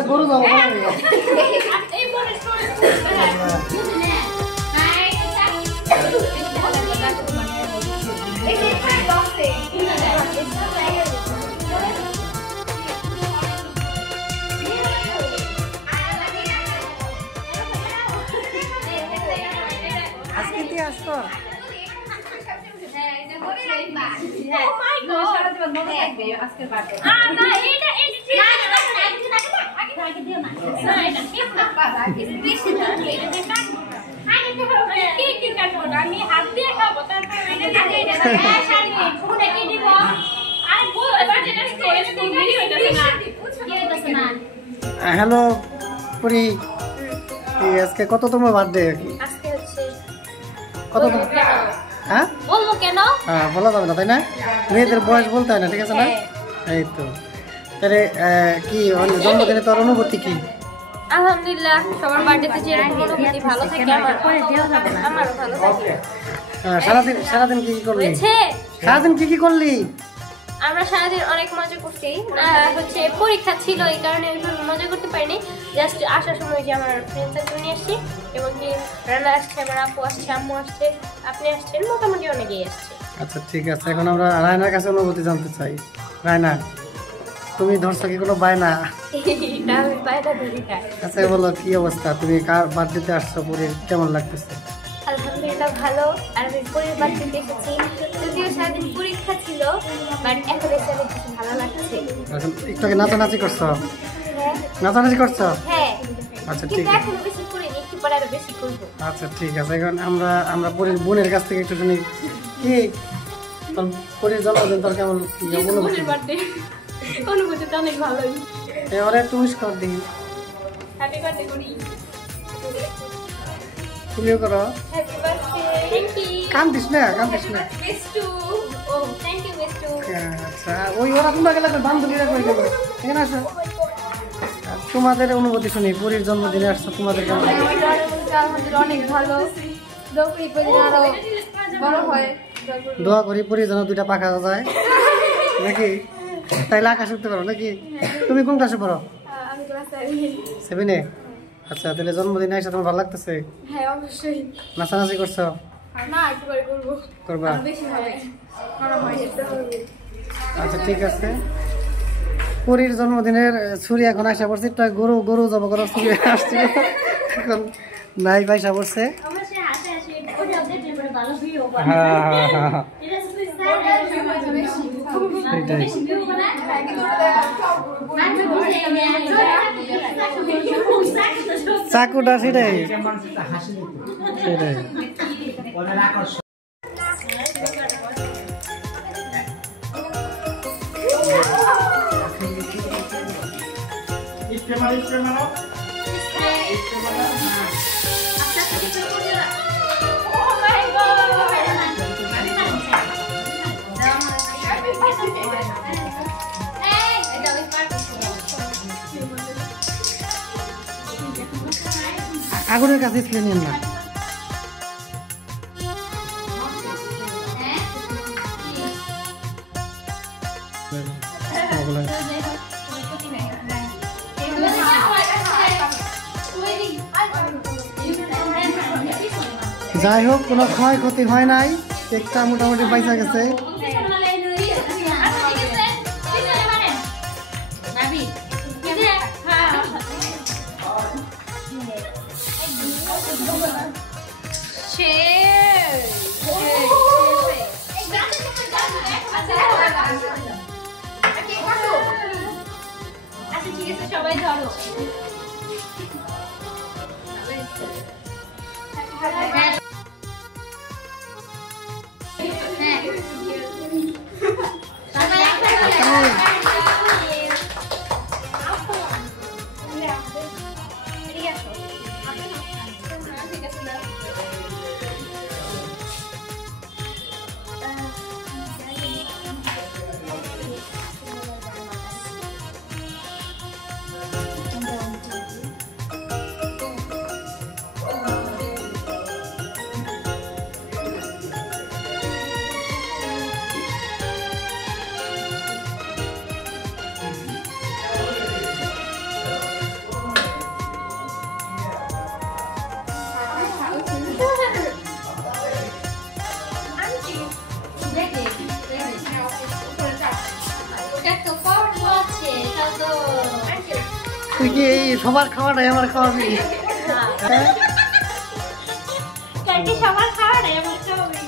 আচ্ছা গরু যাবো আজকে কি আসছো হ্যালো পুরি আজকে কততম বার্থডে আজকে হচ্ছে কত হ্যাঁ বলবো কেন হ্যাঁ বলা যাবে না তাই না মেয়েদের বয়স বলতে হয় না ঠিক আছে না এই তো তাহলে কি জন্মদিনে তোর অনুভূতি কি আলহামদুলিল্লাহ সবার বার্থডেতে যেরকম অনুভূতি ভালো থাকে আমারও ভালো থাকে সারাদিন কি কি করলি সারাদিন কি কি করলি আমরা সারাদিন অনেক মজা করছি হচ্ছে পরীক্ষা ছিল এই কারণে মজা করতে পারিনি জাস্ট আসার সময় যে আমার ফ্রেন্ড সার্কেল নিয়ে আসছি এবং কি রান্না আসছে আমার আপু আসছে আম্মু আসছে আপনি আসছেন মোটামুটি অনেকেই আসছে আচ্ছা ঠিক আছে এখন আমরা রায়নার কাছে অনুভূতি জানতে চাই রায়না তুমি ধরছো কি কোনো বায়না আচ্ছা বলো কি অবস্থা তুমি কার বার্থডেতে আসছো পরে কেমন লাগতেছে আলহামদুলিল্লাহ ভালো আর আমি পরের বার্থডেতে এসেছি যদিও সারাদিন পরীক্ষা ছিল বাট এখন এসে অনেক বেশি ভালো লাগছে একটু আগে নাচানাচি করছো নাচানাচি করছো হ্যাঁ আচ্ছা ঠিক আছে এখন বেশি করিনি একটু পরে আরো বেশি করবো আচ্ছা ঠিক আছে এখন আমরা পরের বোনের কাছ থেকে একটু শুনি কি তোর পরের জন্মদিন তোর কেমন অনুভূতি তো অনেক ভালোই এবারে একটু উইশ কর দিই হ্যাপি বার্থডে করি তুমিও করো হ্যাপি বার্থডে থ্যাংক ইউ কান্দিস না বেস্টু ও থ্যাংক ইউ বেস্টু আচ্ছা ওই ওরা তোমরা গেলে বান্ধবীরা কই গেল এখানে আসো তোমাদের অনুভূতি শুনি পুরীর জন্মদিনে আসছো তোমাদের আলহামদুলিল্লাহ অনেক ভালো দোকরি করে আরো বড় হয় দোয়া করি পুরীর জন্য দুইটা পাখা যায় নাকি তাইলে আকাশ উঠতে পারো নাকি তুমি কোন ক্লাসে পড়ো আমি ক্লাস 7 আচ্ছা তাহলে জন্মদিনে এসে তোমার ভালো লাগতেছে হ্যাঁ অবশ্যই নাচানাচি করছো না একটু পরে করবো করবা বেশি হবে গরম হয়ে যেতে হবে আচ্ছা ঠিক আছে পুরীর জন্মদিনের ছুরি এখন আসা পড়ছে একটা গরু জব করার ছুরি আসছে এখন নাই পয়সা পড়ছে চাকুটা সেটাই সেটাই আগুনের কাছে ছিলেন না যাই হোক কোনো ক্ষয়ক্ষতি হয় নাই কেকটা মোটামুটি পয়সা গেছে সবাই ধরো তুই কি এই সবার খাওয়াটাই আমার খাওয়াবি? হ্যাঁ? কালকে সবার খাওয়াটাই আমার খাওয়াবি।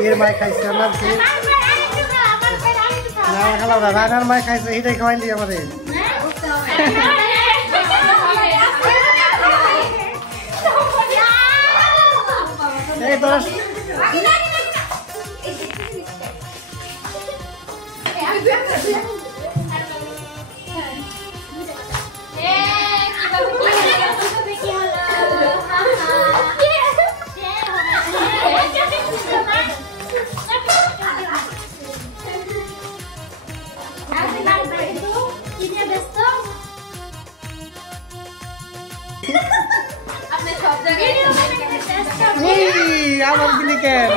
এর মাই খাইছে আমার না খালাম না রানার মাই খাইছে এটাই খাওয়াইলি আমাদের এই তোরা আমার দিলি কেন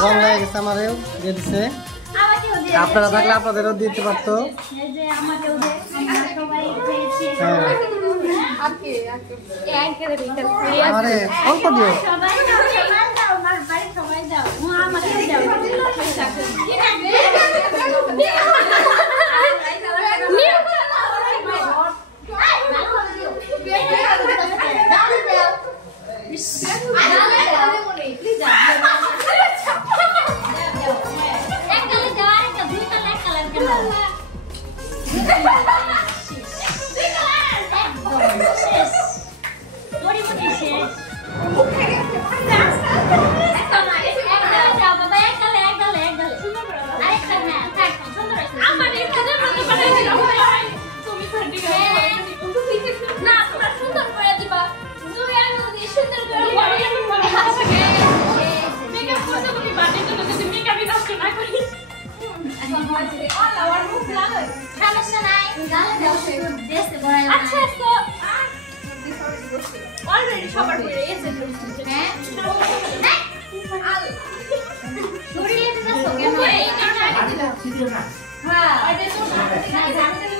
রং লেগে গেছে আমারও দিয়ে দিচ্ছে আপনারা থাকলে আপনাদেরও দিতে পারতো আরে অল্প দিও অলরেডি সবার হয়ে গেছে হ্যাঁ সরিয়ে দিতে সঙ্গে নয় এই কারণে আগে দিলাম হ্যাঁ আরে তো না জানি